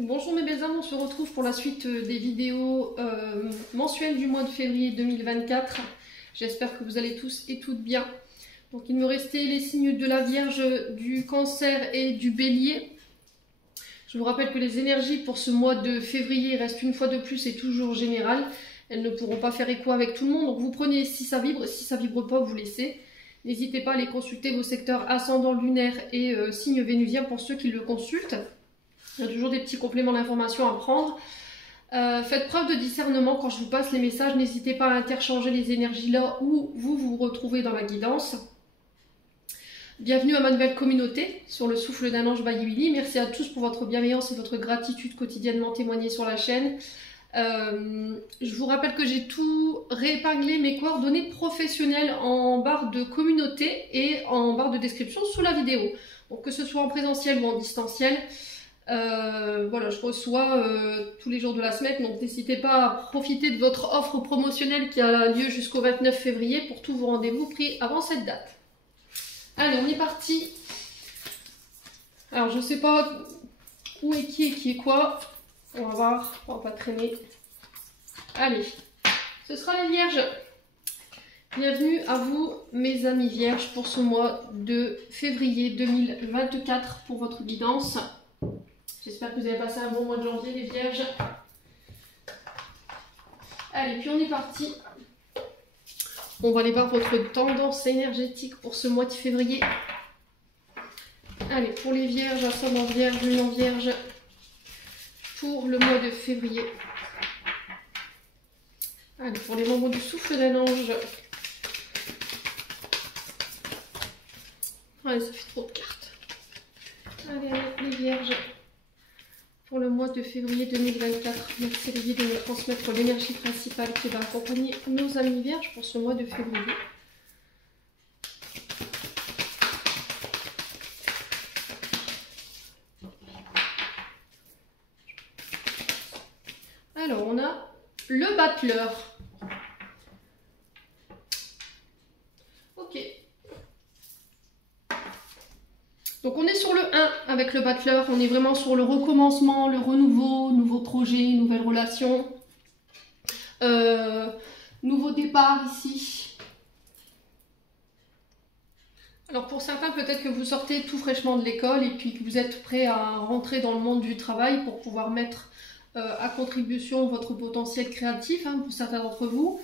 Bonjour mes belles âmes, on se retrouve pour la suite des vidéos mensuelles du mois de février 2024. J'espère que vous allez tous et toutes bien. Donc il me restait les signes de la Vierge, du Cancer et du Bélier. Je vous rappelle que les énergies pour ce mois de février restent une fois de plus et toujours générales. Elles ne pourront pas faire écho avec tout le monde, donc vous prenez si ça vibre pas, vous laissez. N'hésitez pas à aller consulter vos secteurs ascendant lunaire et signes vénusiens pour ceux qui le consultent. Il y a toujours des petits compléments d'information à prendre. Faites preuve de discernement quand je vous passe les messages. N'hésitez pas à interchanger les énergies là où vous vous retrouvez dans la guidance. Bienvenue à ma nouvelle communauté sur le souffle d'un ange by Willy. Merci à tous pour votre bienveillance et votre gratitude quotidiennement témoignée sur la chaîne. Je vous rappelle que j'ai tout réépinglé, mes coordonnées professionnelles en barre de communauté et en barre de description sous la vidéo. Donc que ce soit en présentiel ou en distanciel. Voilà, je reçois tous les jours de la semaine, donc n'hésitez pas à profiter de votre offre promotionnelle qui a lieu jusqu'au 29 février pour tous vos rendez-vous pris avant cette date. Allez, on est parti. Alors, je sais pas où est qui est quoi. On va voir, on va pas traîner. Allez, ce sera les Vierges. Bienvenue à vous, mes amis Vierges, pour ce mois de février 2024 pour votre guidance. J'espère que vous avez passé un bon mois de janvier, les Vierges. Allez, puis on est parti. On va aller voir votre tendance énergétique pour ce mois de février. Allez, pour les Vierges, ascendant Vierge, lune en Vierge, pour le mois de février. Allez, pour les membres du souffle d'un ange. Allez, ça fait trop de cartes. Allez, les Vierges. Pour le mois de février 2024, merci Lévi de nous transmettre l'énergie principale qui va accompagner nos amis Vierges pour ce mois de février. Alors, on a le battleur. Ok. Donc on est sur le 1 avec le battleur, on est vraiment sur le recommencement, le renouveau, nouveau projet, nouvelle relation, nouveau départ ici. Alors pour certains, peut-être que vous sortez tout fraîchement de l'école et puis que vous êtes prêt à rentrer dans le monde du travail pour pouvoir mettre à contribution votre potentiel créatif, hein, pour certains d'entre vous.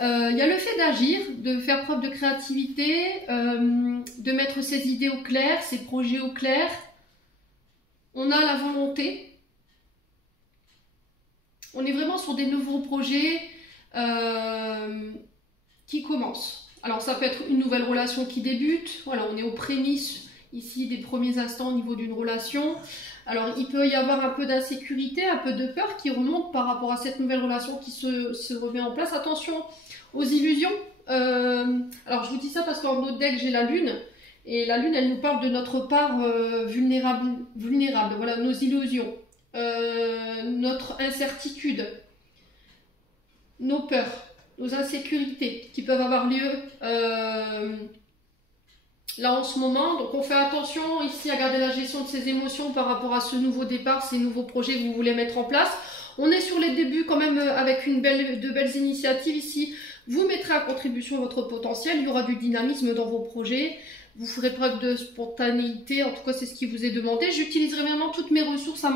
Il y a le fait d'agir, de faire preuve de créativité, de mettre ses idées au clair, ses projets au clair. On a la volonté. On est vraiment sur des nouveaux projets qui commencent. Alors ça peut être une nouvelle relation qui débute. Voilà, on est aux prémices ici des premiers instants au niveau d'une relation. Alors il peut y avoir un peu d'insécurité, un peu de peur qui remonte par rapport à cette nouvelle relation qui se remet en place. Attention aux illusions. Alors je vous dis ça parce qu'en notre deck j'ai la lune. Et la lune elle nous parle de notre part vulnérable. Voilà, nos illusions, notre incertitude, nos peurs, nos insécurités qui peuvent avoir lieu là en ce moment. Donc on fait attention ici à garder la gestion de ses émotions par rapport à ce nouveau départ, ces nouveaux projets que vous voulez mettre en place. On est sur les débuts quand même avec de belles initiatives ici. Vous mettrez à contribution votre potentiel, il y aura du dynamisme dans vos projets. Vous ferez preuve de spontanéité, en tout cas c'est ce qui vous est demandé. J'utiliserai vraiment toutes mes ressources à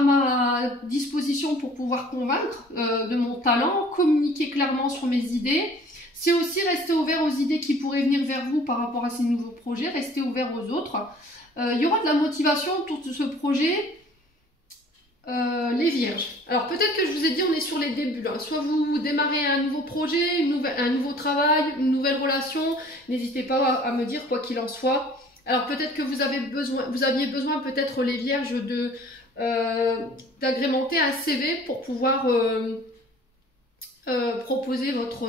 ma disposition pour pouvoir convaincre de mon talent, communiquer clairement sur mes idées. C'est aussi rester ouvert aux idées qui pourraient venir vers vous par rapport à ces nouveaux projets, rester ouvert aux autres. Il y aura de la motivation autour de ce projet, les Vierges. Alors peut-être que je vous ai dit on est sur les débuts là. Soit vous démarrez un nouveau projet, un nouveau travail, une nouvelle relation. N'hésitez pas à me dire quoi qu'il en soit. Alors peut-être que vous aviez besoin peut-être les Vierges d'agrémenter un CV pour pouvoir proposer votre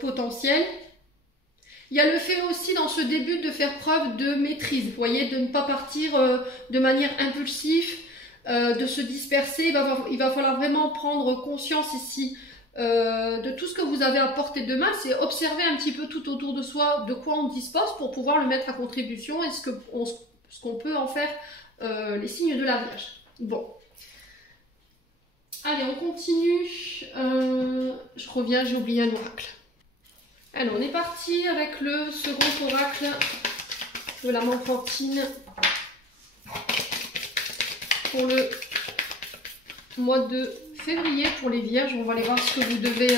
potentiel. Il y a le fait aussi dans ce début de faire preuve de maîtrise, vous voyez, de ne pas partir de manière impulsive, de se disperser. Il va falloir vraiment prendre conscience ici de tout ce que vous avez à portée de main. C'est observer un petit peu tout autour de soi de quoi on dispose pour pouvoir le mettre à contribution et ce qu'on peut en faire les signes de la Vierge. Bon. Allez, on continue. Je reviens, j'ai oublié un oracle. Alors, on est parti avec le second oracle de la Manfantine pour le mois de février pour les Vierges. On va aller voir ce que vous devez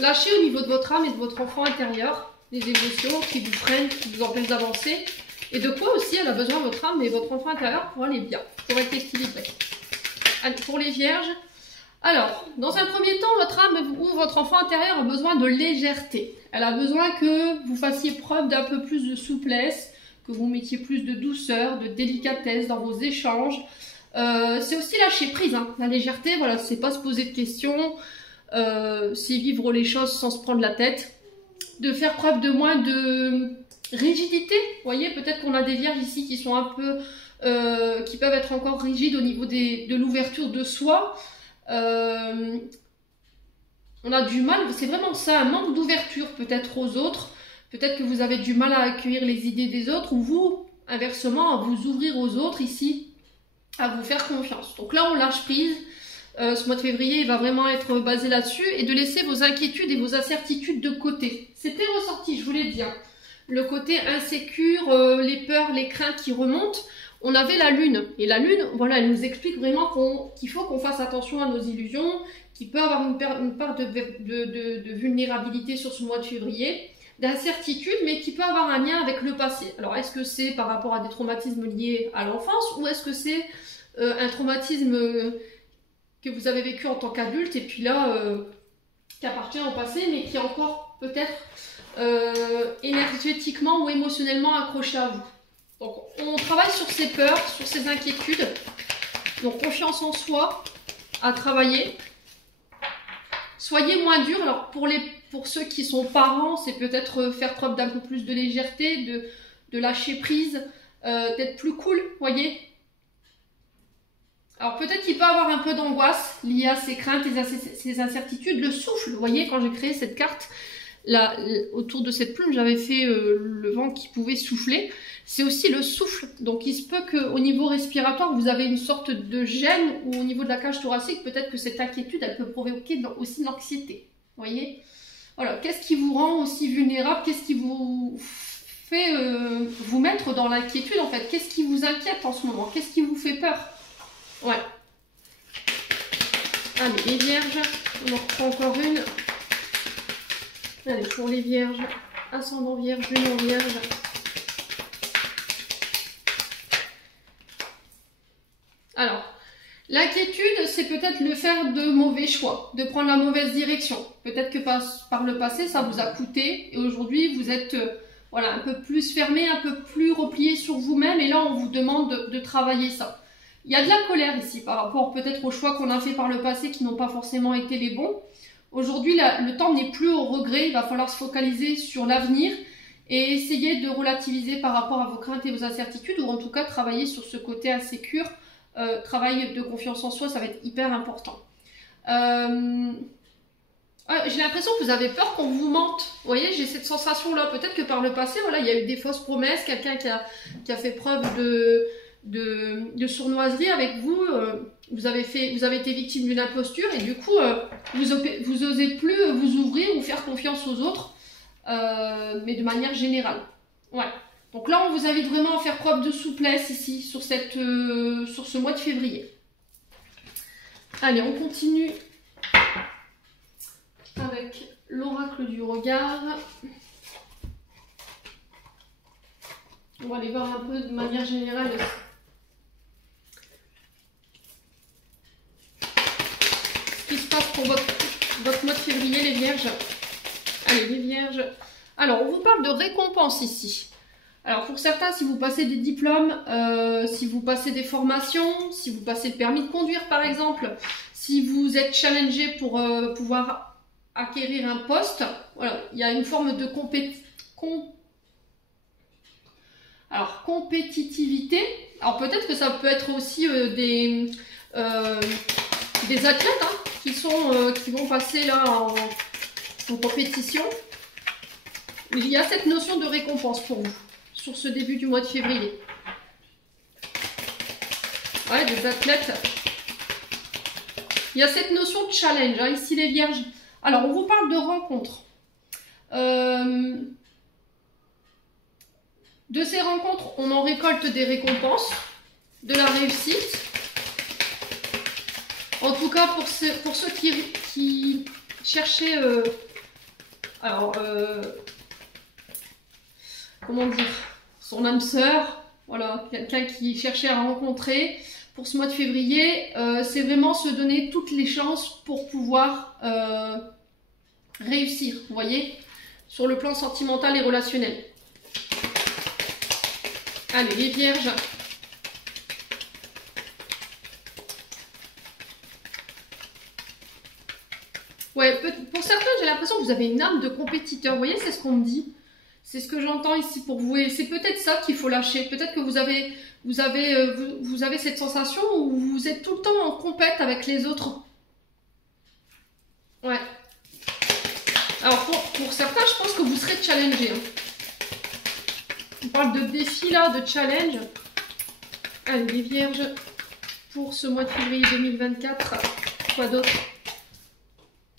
lâcher au niveau de votre âme et de votre enfant intérieur, les émotions qui vous freinent, qui vous empêchent d'avancer, et de quoi aussi elle a besoin votre âme et votre enfant intérieur pour aller bien, pour être équilibré. Allez, pour les Vierges, alors, dans un premier temps, votre âme ou votre enfant intérieur a besoin de légèreté. Elle a besoin que vous fassiez preuve d'un peu plus de souplesse, que vous mettiez plus de douceur, de délicatesse dans vos échanges. C'est aussi lâcher prise, hein. La légèreté, voilà, c'est pas se poser de questions, c'est vivre les choses sans se prendre la tête, de faire preuve de moins de rigidité. Vous voyez, peut-être qu'on a des Vierges ici qui sont un peu, qui peuvent être encore rigides au niveau de l'ouverture de soi. On a du mal, c'est vraiment ça, un manque d'ouverture peut-être aux autres. Peut-être que vous avez du mal à accueillir les idées des autres, ou vous, inversement, à vous ouvrir aux autres ici, à vous faire confiance. Donc là, on lâche prise. Ce mois de février, il va vraiment être basé là-dessus, et de laisser vos inquiétudes et vos incertitudes de côté. C'était ressorti, je vous l'ai dit, hein. Le côté insécure, les peurs, les craintes qui remontent. On avait la lune, et la lune, voilà, elle nous explique vraiment qu'il faut qu'on fasse attention à nos illusions, qu'il peut avoir une part de vulnérabilité sur ce mois de février, d'incertitude, mais qui peut avoir un lien avec le passé. Alors, est-ce que c'est par rapport à des traumatismes liés à l'enfance, ou est-ce que c'est un traumatisme que vous avez vécu en tant qu'adulte, et puis là, qui appartient au passé, mais qui est encore peut-être énergétiquement ou émotionnellement accroché à vous. Donc, on travaille sur ses peurs, sur ses inquiétudes. Donc, confiance en soi à travailler. Soyez moins dur. Alors, pour ceux qui sont parents, c'est peut-être faire preuve d'un peu plus de légèreté, de lâcher prise, d'être plus cool, voyez. Alors, peut-être qu'il peut avoir un peu d'angoisse liée à ses craintes et à ses incertitudes. Le souffle, vous voyez, quand j'ai créé cette carte, là, autour de cette plume, j'avais fait le vent qui pouvait souffler. C'est aussi le souffle. Donc, il se peut qu'au niveau respiratoire, vous avez une sorte de gêne, ou au niveau de la cage thoracique, peut-être que cette inquiétude, elle peut provoquer aussi de l'anxiété. Vous voyez? Voilà. Qu'est-ce qui vous rend aussi vulnérable? Qu'est-ce qui vous fait vous mettre dans l'inquiétude, en fait? Qu'est-ce qui vous inquiète en ce moment? Qu'est-ce qui vous fait peur? Ouais. Allez, les Vierges, on en reprend encore une. Allez, pour les Vierges, ascendant Vierge, Lune en Vierge. Alors, l'inquiétude, c'est peut-être le faire de mauvais choix, de prendre la mauvaise direction. Peut-être que par le passé, ça vous a coûté, et aujourd'hui, vous êtes voilà, un peu plus fermé, un peu plus replié sur vous-même, et là, on vous demande de travailler ça. Il y a de la colère ici, par rapport peut-être aux choix qu'on a fait par le passé qui n'ont pas forcément été les bons. Aujourd'hui, le temps n'est plus au regret, il va falloir se focaliser sur l'avenir et essayer de relativiser par rapport à vos craintes et vos incertitudes, ou en tout cas travailler sur ce côté insécure. Travail de confiance en soi, ça va être hyper important. J'ai l'impression que vous avez peur qu'on vous mente. Vous voyez, j'ai cette sensation-là. Peut-être que par le passé, voilà, il y a eu des fausses promesses, quelqu'un qui a fait preuve de sournoiserie avec vous. Vous avez été victime d'une imposture, et du coup, vous osez plus vous ouvrir ou faire confiance aux autres, mais de manière générale. Ouais. Donc là, on vous invite vraiment à faire preuve de souplesse ici, sur ce mois de février. Allez, on continue avec l'oracle du regard. On va aller voir un peu de manière générale ce qui se passe pour votre mois de février, les Vierges. Allez, les Vierges. Alors, on vous parle de récompense ici. Alors, pour certains, si vous passez des diplômes, si vous passez des formations, si vous passez le permis de conduire, par exemple, si vous êtes challengé pour pouvoir acquérir un poste, voilà, il y a une forme de compétitivité. Alors, peut-être que ça peut être aussi des athlètes hein, qui vont passer là en compétition. Il y a cette notion de récompense pour vous sur ce début du mois de février. Ouais, des athlètes. Il y a cette notion de challenge, hein, ici les vierges. Alors, on vous parle de rencontres. De ces rencontres, on en récolte des récompenses, de la réussite. En tout cas, pour ceux qui cherchaient... comment dire, son âme sœur, voilà, quelqu'un qui cherchait à rencontrer pour ce mois de février, c'est vraiment se donner toutes les chances pour pouvoir réussir, vous voyez, sur le plan sentimental et relationnel. Allez, les vierges. Ouais, pour certains, j'ai l'impression que vous avez une âme de compétiteur, vous voyez, c'est ce qu'on me dit. C'est ce que j'entends ici pour vous. Et c'est peut-être ça qu'il faut lâcher. Peut-être que vous avez cette sensation où vous êtes tout le temps en compète avec les autres. Ouais. Alors, pour certains, je pense que vous serez challengés. Hein. On parle de défi là, de challenge. Allez, les vierges, pour ce mois de février 2024. Quoi d'autre?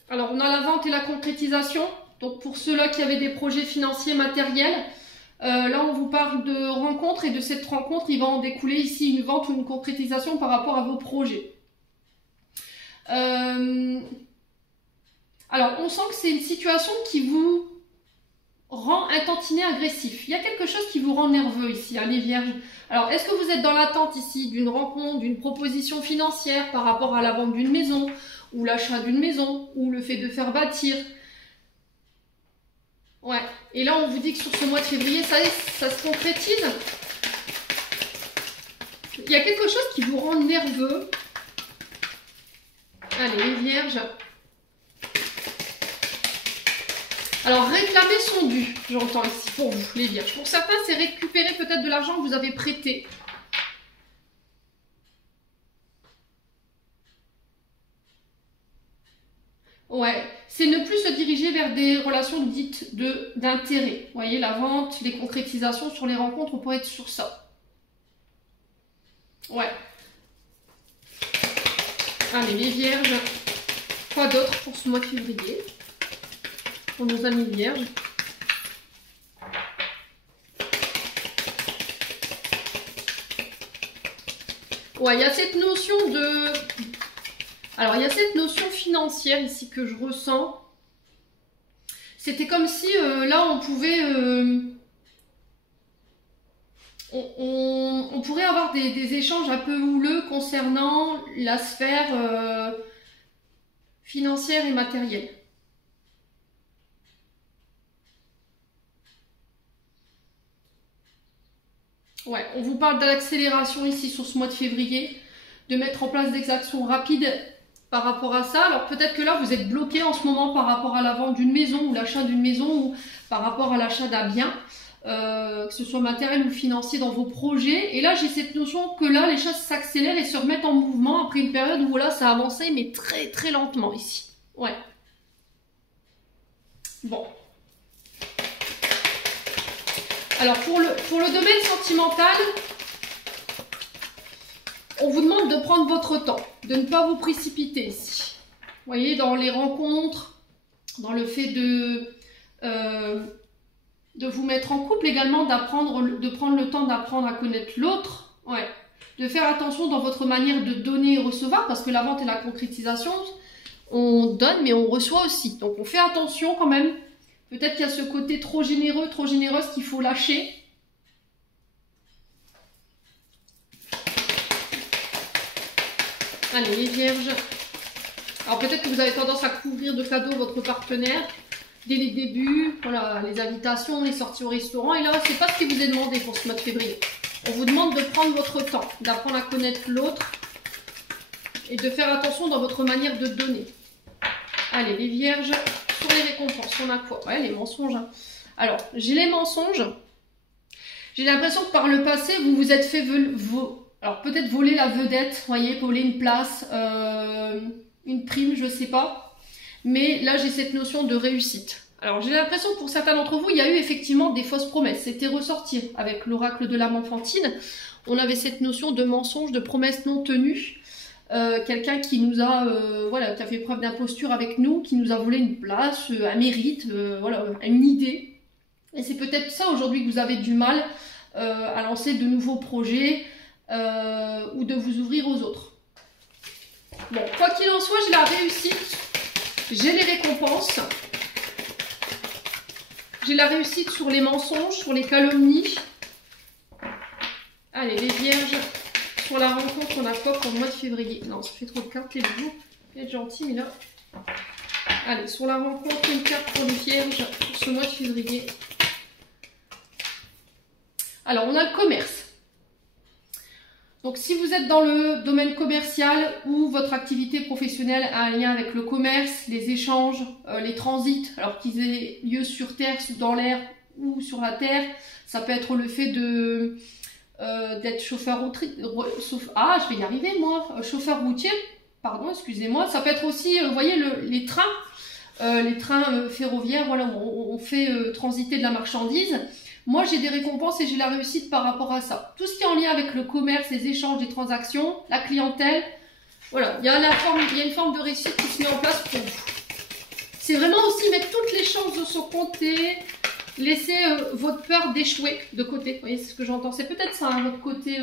Alors, on a la vente et la concrétisation. Donc, pour ceux-là qui avaient des projets financiers matériels, là, on vous parle de rencontre et de cette rencontre, il va en découler ici une vente ou une concrétisation par rapport à vos projets. Alors, on sent que c'est une situation qui vous rend un tantinet agressif. Il y a quelque chose qui vous rend nerveux ici, hein, les vierges. Alors, est-ce que vous êtes dans l'attente ici d'une rencontre, d'une proposition financière par rapport à la vente d'une maison, ou l'achat d'une maison, ou le fait de faire bâtir? Ouais, et là on vous dit que sur ce mois de février, ça se concrétise. Il y a quelque chose qui vous rend nerveux. Allez, les vierges. Alors, réclamer son dû, j'entends ici, pour vous, les vierges. Pour certains, c'est récupérer peut-être de l'argent que vous avez prêté. Ouais, c'est ne plus se diriger vers des relations dites d'intérêt. Vous voyez, la vente, les concrétisations sur les rencontres, on pourrait être sur ça. Ouais. Allez, les vierges. Quoi d'autre pour ce mois de février? Pour nos amis vierges. Ouais, il y a cette notion de... Alors, il y a cette notion financière ici que je ressens. C'était comme si, là, on pouvait... on pourrait avoir des échanges un peu houleux concernant la sphère financière et matérielle. Ouais, on vous parle d'accélération ici sur ce mois de février, de mettre en place des actions rapides par rapport à ça. Alors peut-être que là vous êtes bloqué en ce moment par rapport à la vente d'une maison ou l'achat d'une maison ou par rapport à l'achat d'un bien, que ce soit matériel ou financier dans vos projets. Et là j'ai cette notion que là les choses s'accélèrent et se remettent en mouvement après une période où là ça a avancé mais très très lentement ici. Ouais. Bon. Alors pour le domaine sentimental, on vous demande de prendre votre temps, de ne pas vous précipiter ici. Vous voyez, dans les rencontres, dans le fait de vous mettre en couple également, de prendre le temps d'apprendre à connaître l'autre. Ouais. De faire attention dans votre manière de donner et recevoir, parce que la vente et la concrétisation, on donne mais on reçoit aussi. Donc on fait attention quand même. Peut-être qu'il y a ce côté trop généreux, trop généreuse qu'il faut lâcher. Allez, les vierges. Alors peut-être que vous avez tendance à couvrir de cadeaux votre partenaire dès les débuts. Voilà, les invitations, les sorties au restaurant. Et là, c'est pas ce qui vous est demandé pour ce mois de février. On vous demande de prendre votre temps, d'apprendre à connaître l'autre et de faire attention dans votre manière de donner. Allez, les vierges. Sur les récompenses, on a quoi? Ouais, les mensonges. Hein. Alors, j'ai les mensonges. J'ai l'impression que par le passé, vous vous êtes fait alors peut-être voler la vedette, vous voyez, voler une place, une prime, je sais pas. Mais là, j'ai cette notion de réussite. Alors j'ai l'impression que pour certains d'entre vous, il y a eu effectivement des fausses promesses. C'était ressorti avec l'oracle de l'âme enfantine. On avait cette notion de mensonge, de promesses non tenues. Quelqu'un qui nous a, voilà, qui a fait preuve d'imposture avec nous, qui nous a volé une place, un mérite, voilà, une idée. Et c'est peut-être ça aujourd'hui que vous avez du mal à lancer de nouveaux projets ou de vous ouvrir aux autres. Bon, quoi qu'il en soit, j'ai la réussite, j'ai les récompenses, j'ai la réussite sur les mensonges, sur les calomnies. Allez, les vierges. Pour la rencontre, on a quoi pour le mois de février? Non, ça fait trop de cartes, les vous. Être gentil, mais là. Allez, sur la rencontre, une carte pour les vierges pour ce mois de février. Alors, on a le commerce. Donc, si vous êtes dans le domaine commercial ou votre activité professionnelle a un lien avec le commerce, les échanges, les transits, alors qu'ils aient lieu sur Terre, dans l'air ou sur la Terre, ça peut être le fait de... d'être chauffeur routier, je vais y arriver moi, chauffeur routier, pardon, excusez-moi, ça peut être aussi, vous voyez, les trains ferroviaires, voilà, on fait transiter de la marchandise. Moi j'ai des récompenses et j'ai la réussite par rapport à ça. Tout ce qui est en lien avec le commerce, les échanges, les transactions, la clientèle, voilà, il y a une forme de réussite qui se met en place pour vous. C'est vraiment aussi mettre toutes les chances de son côté. Laissez votre peur d'échouer de côté. Vous voyez, c'est ce que j'entends. C'est peut-être ça, hein, votre côté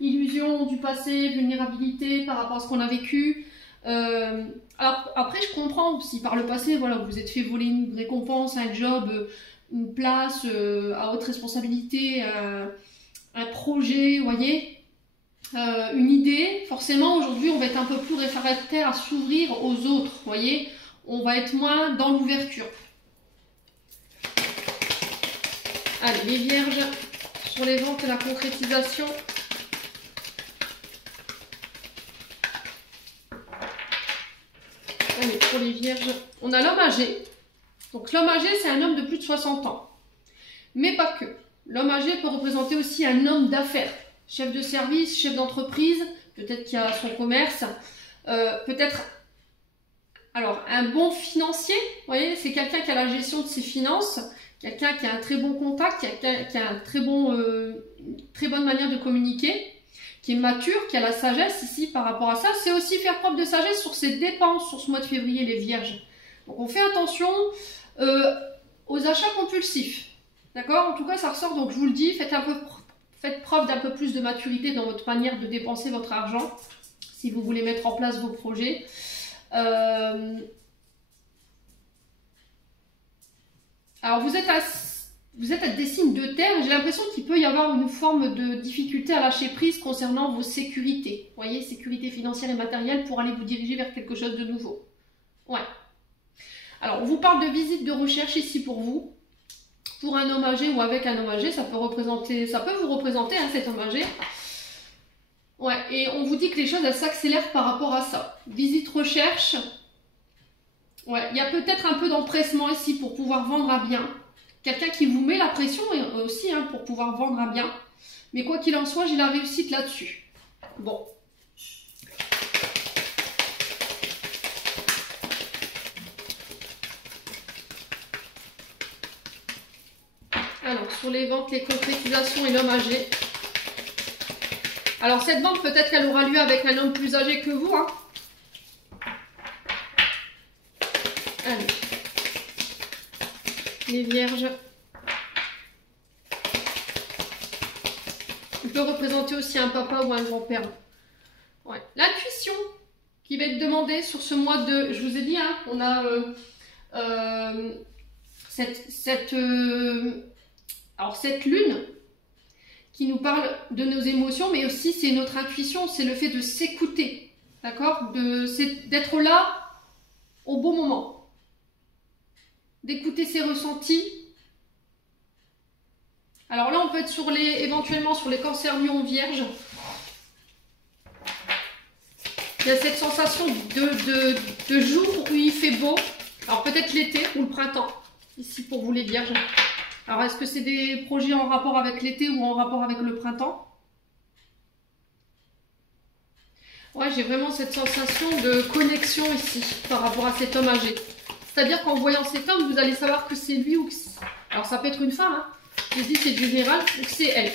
illusion du passé, vulnérabilité par rapport à ce qu'on a vécu. Alors, après, je comprends si par le passé, voilà, vous vous êtes fait voler une récompense, un job, une place à haute responsabilité, un projet, vous voyez, une idée. Forcément, aujourd'hui, on va être un peu plus réfractaire à s'ouvrir aux autres. Vous voyez, on va être moins dans l'ouverture. Allez, les vierges, sur les ventes et la concrétisation. Allez, pour les vierges, on a l'homme âgé. Donc l'homme âgé, c'est un homme de plus de 60 ans. Mais pas que. L'homme âgé peut représenter aussi un homme d'affaires. Chef de service, chef d'entreprise, peut-être qu'il a son commerce. Peut-être, alors, un bon financier, vous voyez, c'est quelqu'un qui a la gestion de ses finances. Quelqu'un qui a un très bon contact, qui a une très bonne manière de communiquer, qui est mature, qui a la sagesse ici par rapport à ça. C'est aussi faire preuve de sagesse sur ses dépenses sur ce mois de février, les vierges. Donc on fait attention aux achats compulsifs. D'accord? En tout cas, ça ressort, donc je vous le dis, faites preuve d'un peu plus de maturité dans votre manière de dépenser votre argent, si vous voulez mettre en place vos projets. Alors, vous êtes à des signes de terre et j'ai l'impression qu'il peut y avoir une forme de difficulté à lâcher prise concernant vos sécurités. Vous voyez, sécurité financière et matérielle pour aller vous diriger vers quelque chose de nouveau. Ouais. Alors, on vous parle de visite de recherche ici pour vous. Pour un homme âgé ou avec un homme âgé, ça peut vous représenter, hein, cet homme âgé. Ouais, et on vous dit que les choses, elles s'accélèrent par rapport à ça. Visite recherche. Ouais, il y a peut-être un peu d'empressement ici pour pouvoir vendre à bien. Quelqu'un qui vous met la pression aussi, hein, pour pouvoir vendre à bien. Mais quoi qu'il en soit, j'ai la réussite là-dessus. Bon. Alors, sur les ventes, les concrétisations et l'homme âgé. Alors, cette vente, peut-être qu'elle aura lieu avec un homme plus âgé que vous, hein. Allez. Les vierges. Il peut représenter aussi un papa ou un grand-père. Ouais. L'intuition qui va être demandée sur ce mois de... Je vous ai dit, hein, on a cette lune qui nous parle de nos émotions, mais aussi c'est notre intuition, c'est le fait de s'écouter, d'accord, d'être là au bon moment, d'écouter ses ressentis. Alors là, on peut être éventuellement sur les cancers lions vierges. Il y a cette sensation de jour où il fait beau. Alors peut-être l'été ou le printemps, ici pour vous les vierges. Alors est-ce que c'est des projets en rapport avec l'été ou en rapport avec le printemps? Ouais, j'ai vraiment cette sensation de connexion ici par rapport à cet homme âgé. C'est-à-dire qu'en voyant cet homme, vous allez savoir que c'est lui ou que c'est... Alors ça peut être une femme, hein. Je dis c'est du général ou que c'est elle.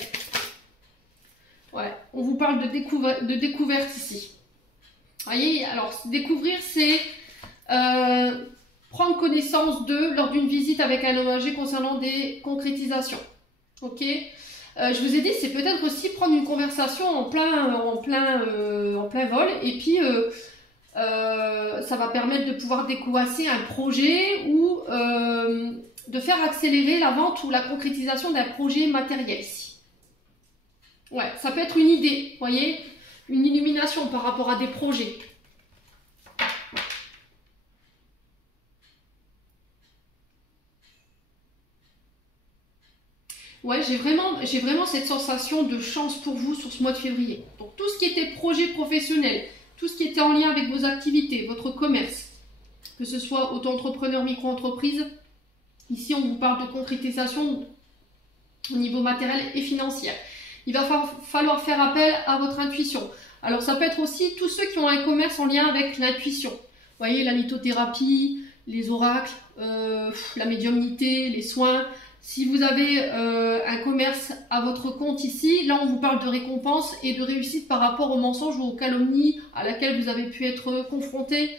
Ouais, on vous parle de découverte ici. Vous voyez, alors découvrir, c'est prendre connaissance d'eux lors d'une visite avec un homme âgé concernant des concrétisations. Ok, je vous ai dit, c'est peut-être aussi prendre une conversation en plein vol, et puis ça va permettre de pouvoir découvrir un projet ou de faire accélérer la vente ou la concrétisation d'un projet matériel ici. Ouais, ça peut être une idée, vous voyez, une illumination par rapport à des projets. Ouais, j'ai vraiment cette sensation de chance pour vous sur ce mois de février. Donc tout ce qui était projet professionnel, tout ce qui était en lien avec vos activités, votre commerce, que ce soit auto-entrepreneur, micro-entreprise, ici on vous parle de concrétisation au niveau matériel et financier. Il va falloir faire appel à votre intuition. Alors ça peut être aussi tous ceux qui ont un commerce en lien avec l'intuition. Vous voyez, la lithothérapie, les oracles, la médiumnité, les soins. Si vous avez un commerce à votre compte ici, là on vous parle de récompense et de réussite par rapport aux mensonges ou aux calomnies à laquelle vous avez pu être confronté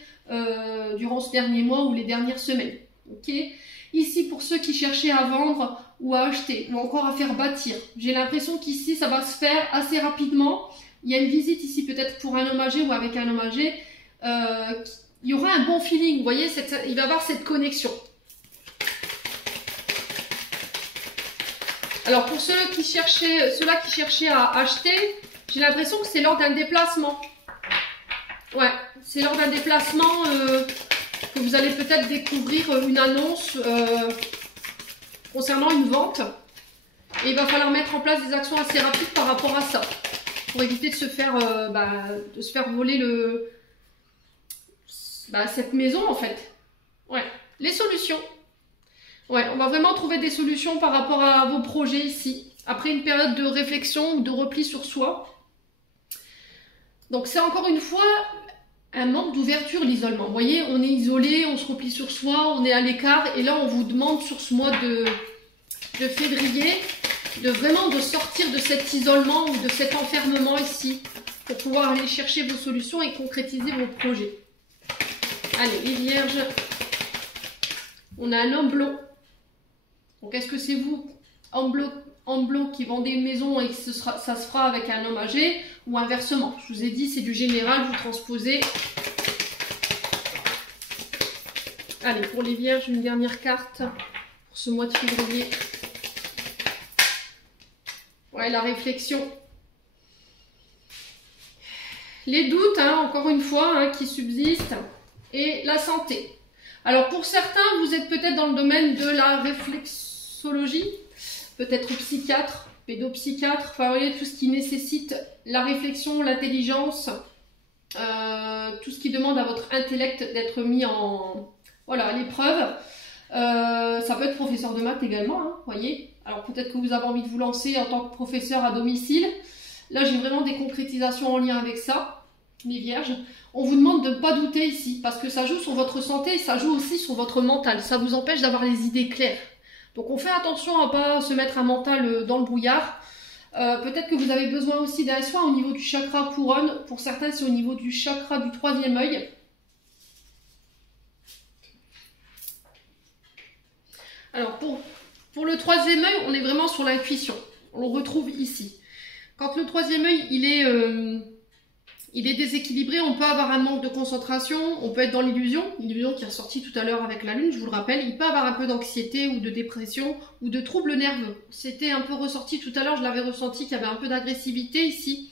durant ce dernier mois ou les dernières semaines. Okay. Ici, pour ceux qui cherchaient à vendre ou à acheter ou encore à faire bâtir, j'ai l'impression qu'ici ça va se faire assez rapidement. Il y a une visite ici peut-être pour un homme âgé ou avec un homme âgé. Il y aura un bon feeling, vous voyez, il va y avoir cette connexion. Alors pour ceux-là qui cherchaient à acheter, j'ai l'impression que c'est lors d'un déplacement. Ouais, c'est lors d'un déplacement que vous allez peut-être découvrir une annonce concernant une vente. Et il va falloir mettre en place des actions assez rapides par rapport à ça. Pour éviter de se faire, voler cette maison en fait. Ouais, les solutions. Ouais, on va vraiment trouver des solutions par rapport à vos projets ici. Après une période de réflexion ou de repli sur soi. Donc c'est encore une fois un manque d'ouverture, l'isolement. Vous voyez, on est isolé, on se replie sur soi, on est à l'écart. Et là, on vous demande sur ce mois de février de sortir de cet isolement ou de cet enfermement ici. Pour pouvoir aller chercher vos solutions et concrétiser vos projets. Allez, les vierges. On a un homme blond. Donc, est-ce que c'est vous, homme blond, qui vendez une maison et que ça se fera avec un homme âgé ou inversement? Je vous ai dit, c'est du général, vous transposez. Allez, pour les vierges, une dernière carte pour ce mois de février. Ouais, la réflexion. Les doutes, encore une fois, qui subsistent. Et la santé. Alors, pour certains, vous êtes peut-être dans le domaine de la réflexologie, peut-être psychiatre, pédopsychiatre, enfin, vous voyez, tout ce qui nécessite la réflexion, l'intelligence, tout ce qui demande à votre intellect d'être mis à l'épreuve. Ça peut être professeur de maths également, vous voyez. Alors, peut-être que vous avez envie de vous lancer en tant que professeur à domicile. Là, j'ai vraiment des concrétisations en lien avec ça, les vierges. On vous demande de ne pas douter ici, parce que ça joue sur votre santé et ça joue aussi sur votre mental. Ça vous empêche d'avoir les idées claires. Donc on fait attention à ne pas se mettre un mental dans le brouillard. Peut-être que vous avez besoin aussi d'un soin au niveau du chakra couronne. Pour certains, c'est au niveau du chakra du troisième œil. Alors pour le troisième œil, on est vraiment sur l'intuition. On le retrouve ici. Quand le troisième œil, il est déséquilibré, on peut avoir un manque de concentration, on peut être dans l'illusion qui est ressortie tout à l'heure avec la lune, je vous le rappelle, il peut avoir un peu d'anxiété ou de dépression ou de troubles nerveux. C'était un peu ressorti tout à l'heure, je l'avais ressenti qu'il y avait un peu d'agressivité ici.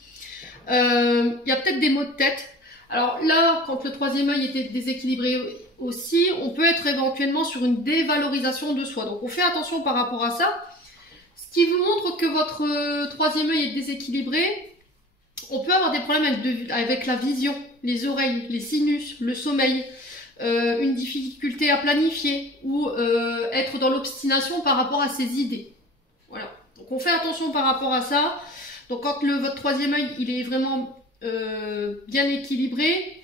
Il y a peut-être des maux de tête. Alors là, quand le troisième œil était déséquilibré aussi, on peut être éventuellement sur une dévalorisation de soi. Donc on fait attention par rapport à ça. Ce qui vous montre que votre troisième œil est déséquilibré, on peut avoir des problèmes avec la vision, les oreilles, les sinus, le sommeil, une difficulté à planifier ou être dans l'obstination par rapport à ses idées. Voilà. Donc on fait attention par rapport à ça. Donc quand votre troisième œil il est vraiment bien équilibré,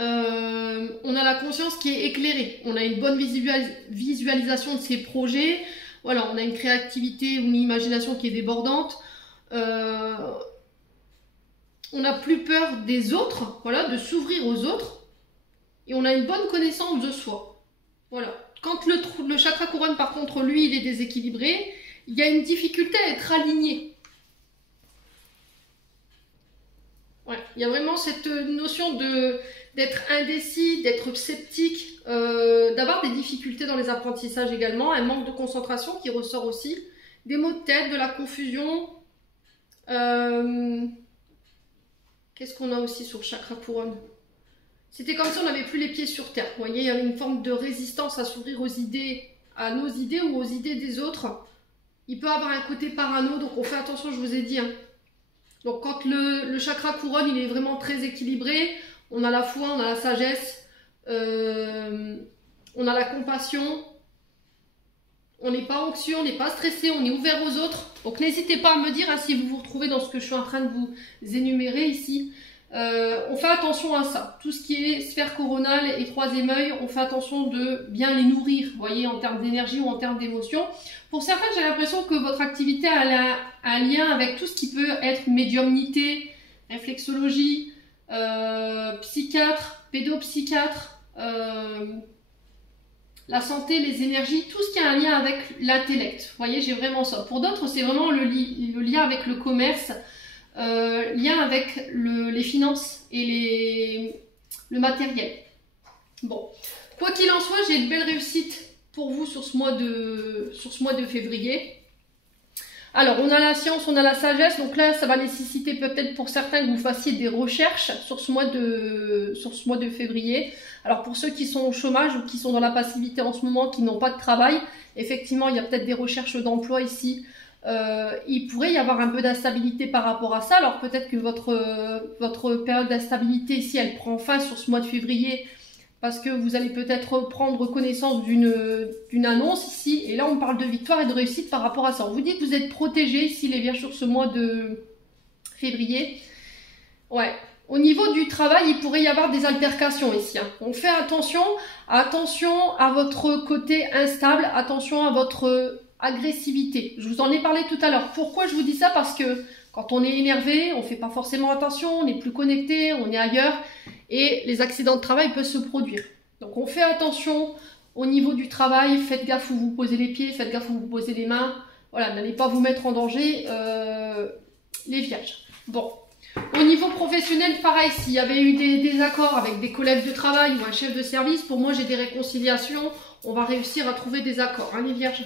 On a la conscience qui est éclairée, on a une bonne visualisation de ses projets, voilà, on a une créativité ou une imagination qui est débordante, on n'a plus peur des autres, voilà, de s'ouvrir aux autres, et on a une bonne connaissance de soi, voilà. Quand le chakra couronne, par contre, lui, il est déséquilibré, il y a une difficulté à être aligné. Ouais, il y a vraiment cette notion d'être indécis, d'être sceptique, d'avoir des difficultés dans les apprentissages également, un manque de concentration qui ressort aussi, des maux de tête, de la confusion. Qu'est-ce qu'on a aussi sur le chakra couronne? C'était comme si on n'avait plus les pieds sur terre. Vous voyez, il y avait une forme de résistance à s'ouvrir aux idées, à nos idées ou aux idées des autres. Il peut avoir un côté parano, donc on fait attention, je vous ai dit. Hein. Donc quand le chakra couronne, il est vraiment très équilibré, on a la foi, on a la sagesse, on a la compassion, on n'est pas anxieux, on n'est pas stressé, on est ouvert aux autres. Donc n'hésitez pas à me dire hein, si vous vous retrouvez dans ce que je suis en train de vous énumérer ici. On fait attention à ça. Tout ce qui est sphère coronale et troisième œil, on fait attention de bien les nourrir, vous voyez, en termes d'énergie ou en termes d'émotion. Pour certains, j'ai l'impression que votre activité a un lien avec tout ce qui peut être médiumnité, réflexologie, psychiatre, pédopsychiatre, la santé, les énergies, tout ce qui a un lien avec l'intellect. Vous voyez, j'ai vraiment ça. Pour d'autres, c'est vraiment le lien avec le commerce, lien avec les finances et le matériel. Bon, quoi qu'il en soit, j'ai de belles réussites pour vous sur ce mois de février. Alors, on a la science, on a la sagesse, donc là, ça va nécessiter peut-être pour certains que vous fassiez des recherches sur ce mois de février. Alors, pour ceux qui sont au chômage ou qui sont dans la passivité en ce moment, qui n'ont pas de travail, effectivement, il y a peut-être des recherches d'emploi ici. Il pourrait y avoir un peu d'instabilité par rapport à ça. Alors, peut-être que votre période d'instabilité ici, elle prend fin sur ce mois de février, parce que vous allez peut-être prendre connaissance d'une annonce ici, et là on parle de victoire et de réussite par rapport à ça. On vous dit que vous êtes protégés ici les Vierges sur ce mois de février. Ouais. Au niveau du travail, il pourrait y avoir des altercations ici. Hein. On fait attention à votre côté instable, attention à votre agressivité. Je vous en ai parlé tout à l'heure. Pourquoi je vous dis ça? Parce que quand on est énervé, on ne fait pas forcément attention, on n'est plus connecté, on est ailleurs. Et les accidents de travail peuvent se produire. Donc on fait attention au niveau du travail, faites gaffe où vous posez les pieds, faites gaffe où vous posez les mains. Voilà, n'allez pas vous mettre en danger, les Vierges. Bon, au niveau professionnel, pareil, s'il y avait eu des désaccords avec des collègues de travail ou un chef de service, pour moi j'ai des réconciliations, on va réussir à trouver des accords, hein, les Vierges.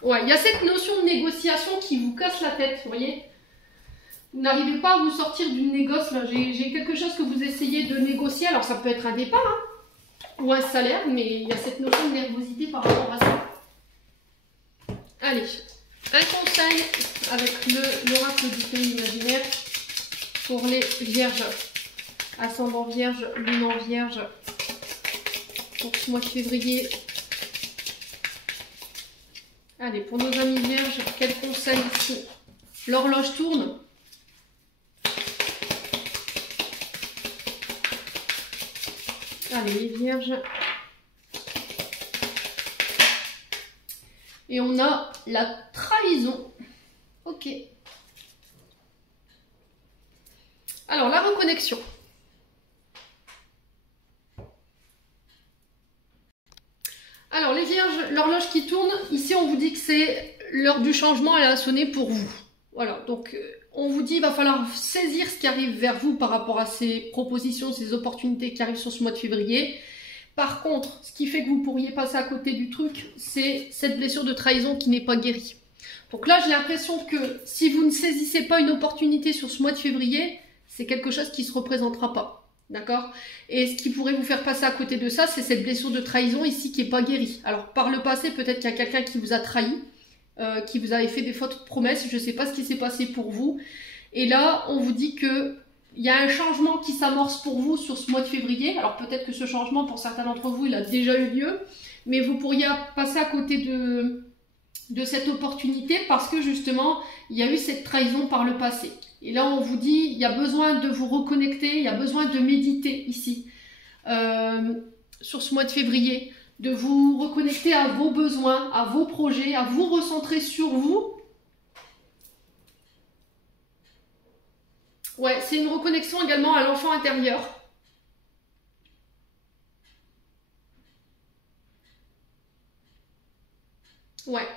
Ouais, il y a cette notion de négociation qui vous casse la tête, vous voyez. Vous n'arrivez pas à vous sortir d'une négoce, là. J'ai quelque chose que vous essayez de négocier. Alors, ça peut être un départ, hein, ou un salaire, mais il y a cette notion de nervosité par rapport à ça. Allez, un conseil avec l'oracle du pays imaginaire pour les Vierges. Ascendant Vierge, Lune en Vierge, pour ce mois de février. Allez, pour nos amis Vierges, quel conseil ici? L'horloge tourne. Allez, les Vierges. Et on a la trahison. Ok. Alors, la reconnexion. Alors, les Vierges, l'horloge qui tourne, ici, on vous dit que c'est l'heure du changement, elle a sonné pour vous. Voilà, donc on vous dit qu'il va falloir saisir ce qui arrive vers vous par rapport à ces propositions, ces opportunités qui arrivent sur ce mois de février. Par contre, ce qui fait que vous pourriez passer à côté du truc, c'est cette blessure de trahison qui n'est pas guérie. Donc là, j'ai l'impression que si vous ne saisissez pas une opportunité sur ce mois de février, c'est quelque chose qui ne se représentera pas. D'accord? Et ce qui pourrait vous faire passer à côté de ça, c'est cette blessure de trahison ici qui n'est pas guérie. Alors, par le passé, peut-être qu'il y a quelqu'un qui vous a trahi, qui vous avait fait des fausses promesses, je ne sais pas ce qui s'est passé pour vous. Et là, on vous dit que il y a un changement qui s'amorce pour vous sur ce mois de février. Alors peut-être que ce changement, pour certains d'entre vous, il a déjà eu lieu, mais vous pourriez passer à côté de cette opportunité parce que justement, il y a eu cette trahison par le passé. Et là, on vous dit, il y a besoin de vous reconnecter, il y a besoin de méditer ici, sur ce mois de février, de vous reconnecter à vos besoins, à vos projets, à vous recentrer sur vous. Ouais, c'est une reconnexion également à l'enfant intérieur. Ouais.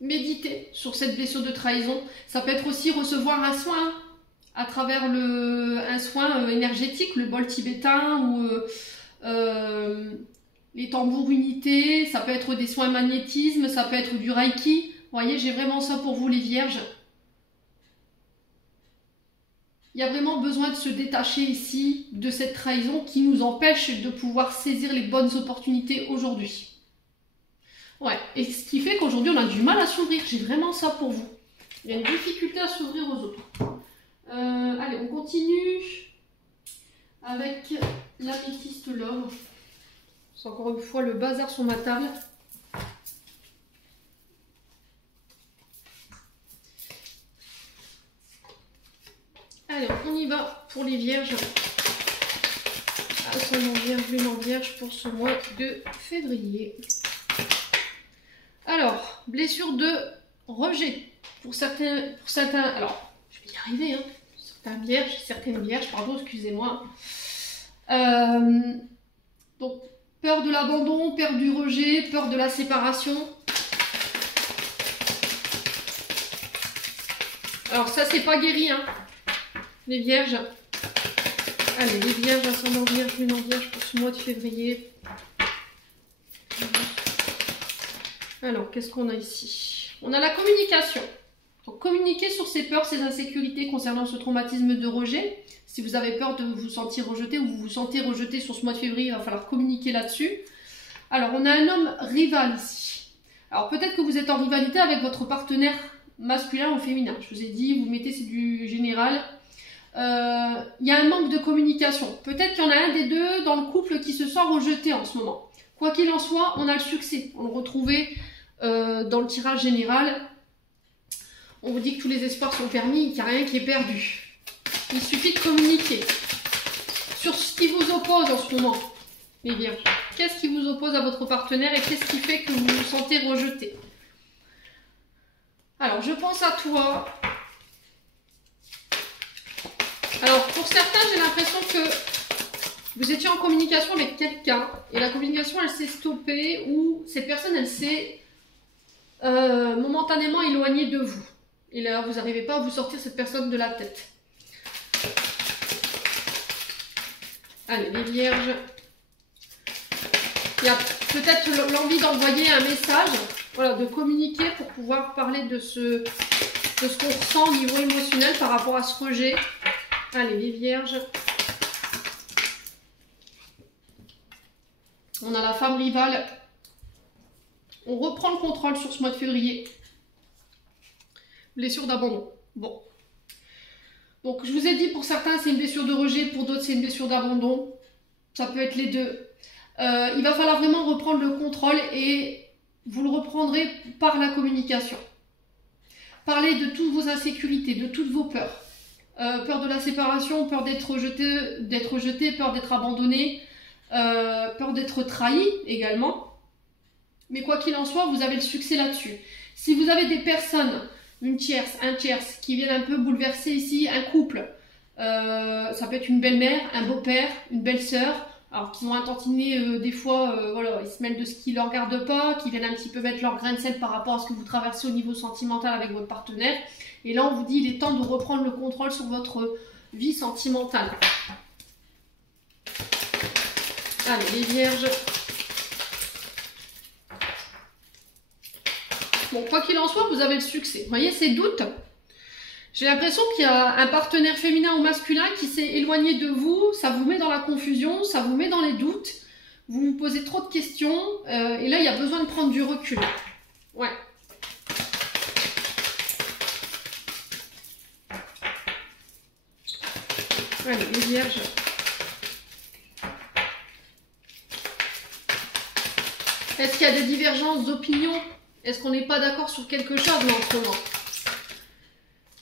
Méditer sur cette blessure de trahison. Ça peut être aussi recevoir un soin à travers un soin énergétique, le bol tibétain ou les tambours unités. Ça peut être des soins magnétisme, ça peut être du reiki. Vous voyez, j'ai vraiment ça pour vous les vierges. Il y a vraiment besoin de se détacher ici de cette trahison qui nous empêche de pouvoir saisir les bonnes opportunités aujourd'hui. Ouais, et ce qui fait qu'aujourd'hui on a du mal à s'ouvrir. J'ai vraiment ça pour vous. Il y a une difficulté à s'ouvrir aux autres. Allez, on continue avec l'améthyste l'homme. C'est encore une fois le bazar sur ma table. Allez, on y va pour les vierges. Ascendant vierge, lune en vierge pour ce mois de février. Alors, blessure de rejet. Pour certains, alors, je vais y arriver, hein. Certaines vierges, pardon, excusez-moi. Donc, peur de l'abandon, peur du rejet, peur de la séparation. Alors, ça, c'est pas guéri, hein. Les vierges. Allez, les vierges, ascendant vierge, lune en vierge pour ce mois de février. Alors, qu'est-ce qu'on a ici? On a la communication. Donc, communiquer sur ses peurs, ses insécurités concernant ce traumatisme de rejet. Si vous avez peur de vous sentir rejeté ou vous vous sentez rejeté sur ce mois de février, il va falloir communiquer là-dessus. Alors, on a un homme rival ici. Alors, peut-être que vous êtes en rivalité avec votre partenaire masculin ou féminin. Je vous ai dit, vous mettez, c'est du général. Il y a un manque de communication. Peut-être qu'il y en a un des deux dans le couple qui se sent rejeté en ce moment. Quoi qu'il en soit, on a le succès. On le retrouvait dans le tirage général. On vous dit que tous les espoirs sont permis, qu'il n'y a rien qui est perdu. Il suffit de communiquer sur ce qui vous oppose en ce moment, les vierges. Qu'est-ce qui vous oppose à votre partenaire et qu'est-ce qui fait que vous vous sentez rejeté? Alors, je pense à toi. Alors, pour certains, j'ai l'impression que vous étiez en communication avec quelqu'un et la communication, elle s'est stoppée ou cette personne, elle s'est momentanément éloignée de vous. Et là, vous n'arrivez pas à vous sortir cette personne de la tête. Allez, les vierges. Il y a peut-être l'envie d'envoyer un message, voilà, de communiquer pour pouvoir parler de ce qu'on ressent au niveau émotionnel par rapport à ce rejet. Allez, les vierges. On a la femme rivale. On reprend le contrôle sur ce mois de février. Blessure d'abandon. Bon. Donc, je vous ai dit, pour certains, c'est une blessure de rejet. Pour d'autres, c'est une blessure d'abandon. Ça peut être les deux. Il va falloir vraiment reprendre le contrôle et vous le reprendrez par la communication. Parlez de toutes vos insécurités, de toutes vos peurs. Peur de la séparation, peur d'être rejeté, peur d'être abandonné, peur d'être trahi également. Mais quoi qu'il en soit, vous avez le succès là-dessus. Si vous avez des personnes, une tierce, un tierce, qui viennent un peu bouleverser ici, un couple, ça peut être une belle-mère, un beau-père, une belle-sœur, alors qui vont un tantinet des fois, voilà, ils se mêlent de ce qui ne leur regarde pas, qui viennent un petit peu mettre leur grain de sel par rapport à ce que vous traversez au niveau sentimental avec votre partenaire. Et là, on vous dit, il est temps de reprendre le contrôle sur votre vie sentimentale. Allez, les vierges. Bon, quoi qu'il en soit, vous avez le succès. Vous voyez, ces doutes, j'ai l'impression qu'il y a un partenaire féminin ou masculin qui s'est éloigné de vous. Ça vous met dans la confusion, ça vous met dans les doutes. Vous vous posez trop de questions. Et là, il y a besoin de prendre du recul. Ouais. Allez, les vierges. Est-ce qu'il y a des divergences d'opinion Est-ce qu'on n'est pas d'accord sur quelque chose là, en ce moment?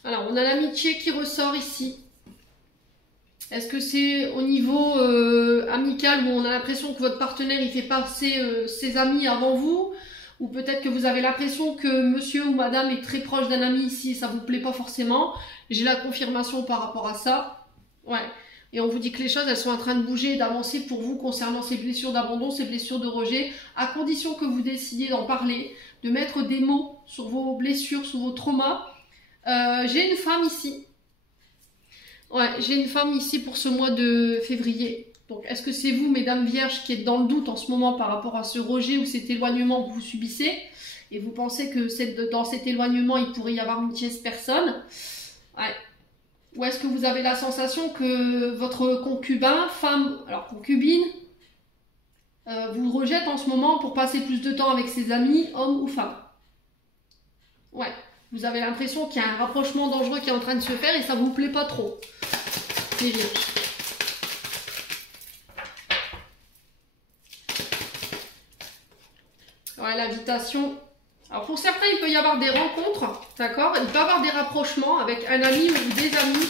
Alors, on a l'amitié qui ressort ici. Est-ce que c'est au niveau amical où on a l'impression que votre partenaire il fait passer ses amis avant vous? Ou peut-être que vous avez l'impression que monsieur ou madame est très proche d'un ami ici et ça vous plaît pas forcément. J'ai la confirmation par rapport à ça. Ouais. Et on vous dit que les choses, elles sont en train de bouger et d'avancer pour vous concernant ces blessures d'abandon, ces blessures de rejet, à condition que vous décidiez d'en parler, de mettre des mots sur vos blessures, sur vos traumas. J'ai une femme ici. Ouais, j'ai une femme ici pour ce mois de février. Donc, est-ce que c'est vous, mesdames vierges, qui êtes dans le doute en ce moment par rapport à ce rejet ou cet éloignement que vous subissez et vous pensez que dans cet éloignement, il pourrait y avoir une tierce personne? Ouais. Ou est-ce que vous avez la sensation que votre concubin, femme, alors concubine, vous rejette en ce moment pour passer plus de temps avec ses amis, hommes ou femmes? Ouais. Vous avez l'impression qu'il y a un rapprochement dangereux qui est en train de se faire et ça vous plaît pas trop, les vierges. Ouais, l'invitation. Alors pour certains, il peut y avoir des rencontres, d'accord? Il peut y avoir des rapprochements avec un ami ou des amis.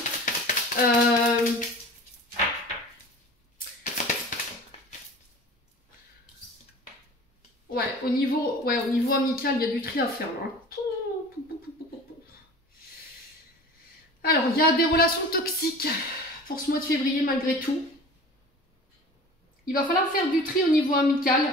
Ouais, au niveau amical, il y a du tri à faire là. Alors, il y a des relations toxiques pour ce mois de février malgré tout. Il va falloir faire du tri au niveau amical.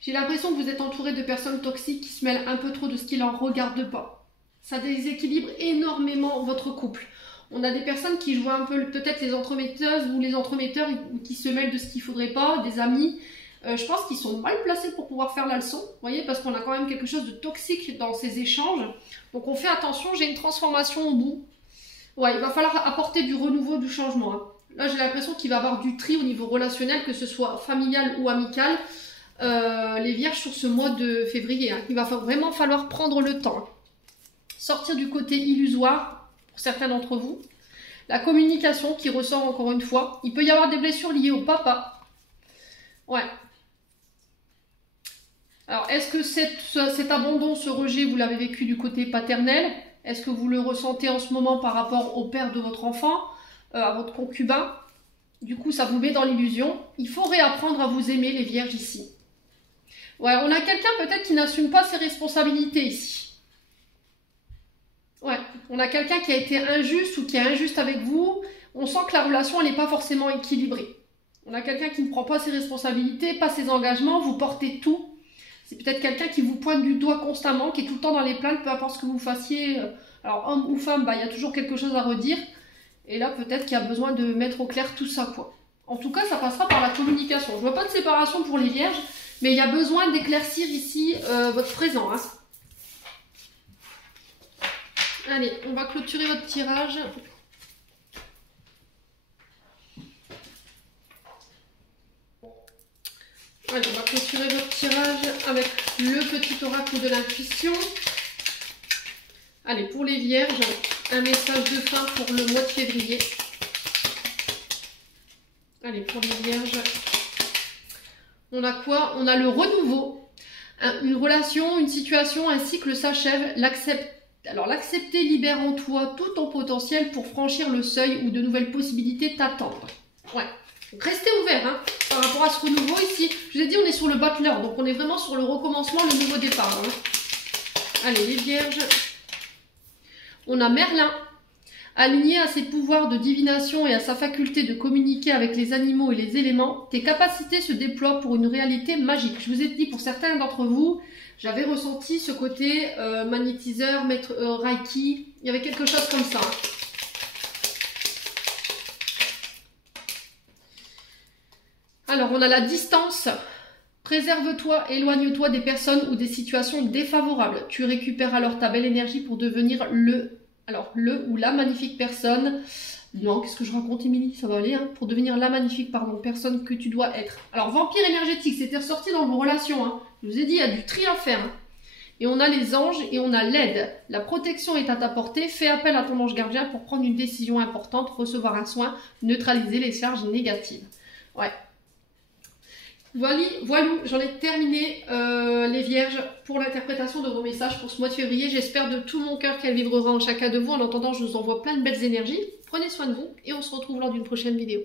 J'ai l'impression que vous êtes entouré de personnes toxiques qui se mêlent un peu trop de ce qui ne leur regarde pas. Ça déséquilibre énormément votre couple. On a des personnes qui jouent un peu peut-être les entremetteuses ou les entremetteurs qui se mêlent de ce qu'il ne faudrait pas, des amis. Je pense qu'ils sont mal placés pour pouvoir faire la leçon, vous voyez, parce qu'on a quand même quelque chose de toxique dans ces échanges. Donc on fait attention, j'ai une transformation au bout. Ouais, il va falloir apporter du renouveau, du changement. Hein. Là, j'ai l'impression qu'il va y avoir du tri au niveau relationnel, que ce soit familial ou amical. Les vierges sur ce mois de février. Hein. Il va vraiment falloir prendre le temps. Hein. Sortir du côté illusoire, pour certains d'entre vous. La communication qui ressort encore une fois. Il peut y avoir des blessures liées au papa. Ouais. Alors, est-ce que cet abandon, ce rejet, vous l'avez vécu du côté paternel? Est-ce que vous le ressentez en ce moment par rapport au père de votre enfant, à votre concubin? Du coup, ça vous met dans l'illusion. Il faut réapprendre à vous aimer, les vierges, ici. Ouais, on a quelqu'un peut-être qui n'assume pas ses responsabilités ici. Ouais, on a quelqu'un qui a été injuste ou qui est injuste avec vous. On sent que la relation, elle n'est pas forcément équilibrée. On a quelqu'un qui ne prend pas ses responsabilités, pas ses engagements, vous portez tout. C'est peut-être quelqu'un qui vous pointe du doigt constamment, qui est tout le temps dans les plaintes, peu importe ce que vous fassiez. Alors, homme ou femme, bah, y a toujours quelque chose à redire. Et là, peut-être qu'il y a besoin de mettre au clair tout ça, quoi. En tout cas, ça passera par la communication. Je ne vois pas de séparation pour les vierges, mais il y a besoin d'éclaircir ici votre présent. Hein. Allez, on va clôturer votre tirage. Allez, on va clôturer votre tirage avec le petit oracle de l'intuition. Allez, pour les vierges, un message de fin pour le mois de février. Allez, pour les vierges, on a quoi? On a le renouveau. Une relation, une situation, un cycle s'achève. L'accepter libère en toi tout ton potentiel pour franchir le seuil où de nouvelles possibilités t'attendent. Ouais. Donc restez ouverts hein, par rapport à ce renouveau ici. Je vous ai dit, on est sur le battleur, donc on est vraiment sur le recommencement, le nouveau départ. Hein. Allez, les vierges. On a Merlin, aligné à ses pouvoirs de divination et à sa faculté de communiquer avec les animaux et les éléments. Tes capacités se déploient pour une réalité magique. Je vous ai dit, pour certains d'entre vous, j'avais ressenti ce côté magnétiseur, maître Reiki. Il y avait quelque chose comme ça. Alors, on a la distance. Préserve-toi, éloigne-toi des personnes ou des situations défavorables. Tu récupères alors ta belle énergie pour devenir le ou la magnifique personne. Non, qu'est-ce que je raconte, Émilie? Ça va aller, hein? Pour devenir la magnifique, personne que tu dois être. Alors, vampire énergétique, c'était ressorti dans vos relations. Hein. Je vous ai dit, il y a du tri à faire. Hein. Et on a les anges et on a l'aide. La protection est à ta portée. Fais appel à ton ange gardien pour prendre une décision importante, recevoir un soin, neutraliser les charges négatives. Ouais. Voilà, j'en ai terminé les vierges pour l'interprétation de vos messages pour ce mois de février. J'espère de tout mon cœur qu'elle vibrera en chacun de vous. En attendant, je vous envoie plein de belles énergies. Prenez soin de vous et on se retrouve lors d'une prochaine vidéo.